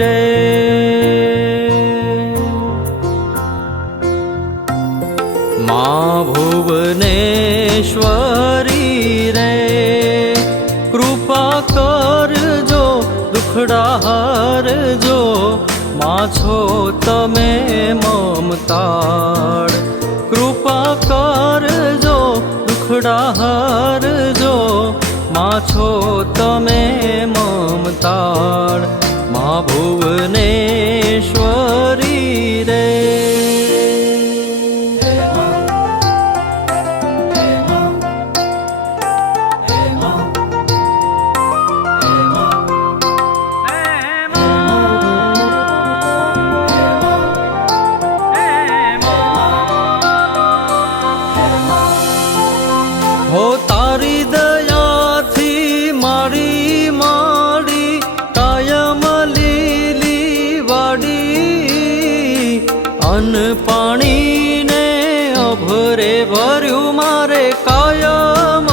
રે માં ભુવનેશ્વરી રે કૃપા કરજો દુખડા હરજો માં છો તમે મમતાળ કૃપા કરજો દુખડા હરજો માં છો તમે મમતાળ માં ભુવનેશ્વરી રે હો તારી દયાથી મારી માડી કાયમ લીલી વાડી અન્ન પાણીને અભરે ભર્યું મારે કાયમ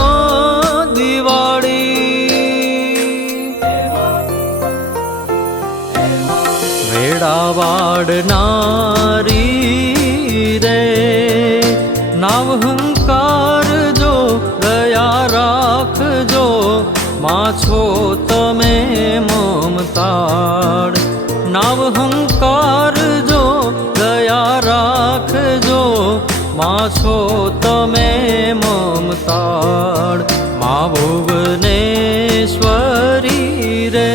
દિવાળી વેડા વાડનારી રે નાવ હંકાર દયા રાખજો માં છો તમે મમતાળ નાવ હંકાર જો દયા રાખજો માં છો તમે મમતાળ માં ભુવનેશ્વરી રે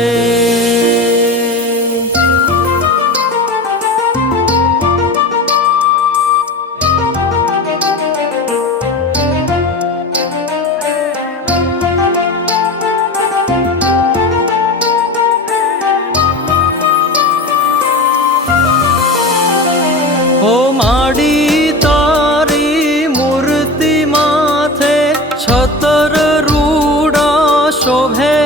હો માડી તારી મૂર્તિ માથે છતર રૂડા શોભે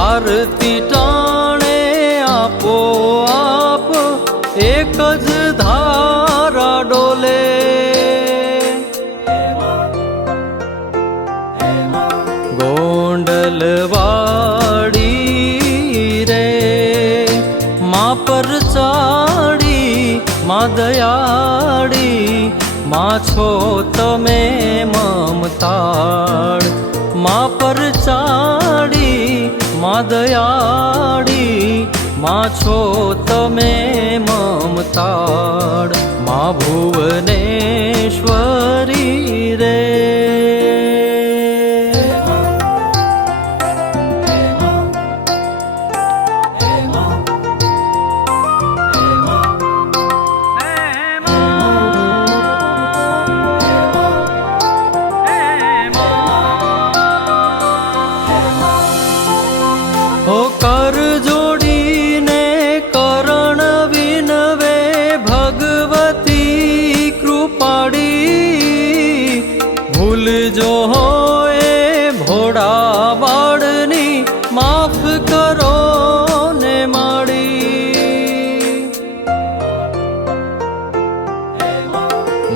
આરતી ટાણે આપો આપ એક જ ધારા ડોલે ગોંડલવાડી રે મા પર માં દયાળી માં છો તમે મમતાળ માં પર ચાડી માં દયાળી માં છો તમે મમતાળ માં ભુવનેશ્વરી રે હો કર જોડીને કરણ વિનવે ભગવતી કૃપાળી ભૂલ જો હોય ભોળા બાળની માફ કરો ને માડી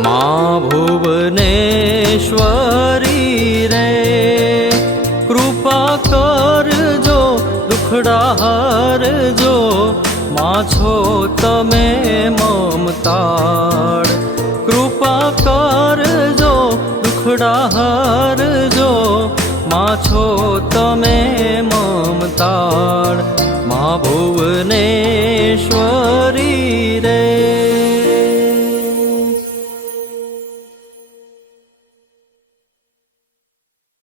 માં ભુવનેશ્વરી રે કૃપા કરજો દુખડા હરજો માં છો તમે મમતાળ કૃપા કરજો દુખડા હરજો માં છો તમે મમતાળ માં ભુવનેશ્વર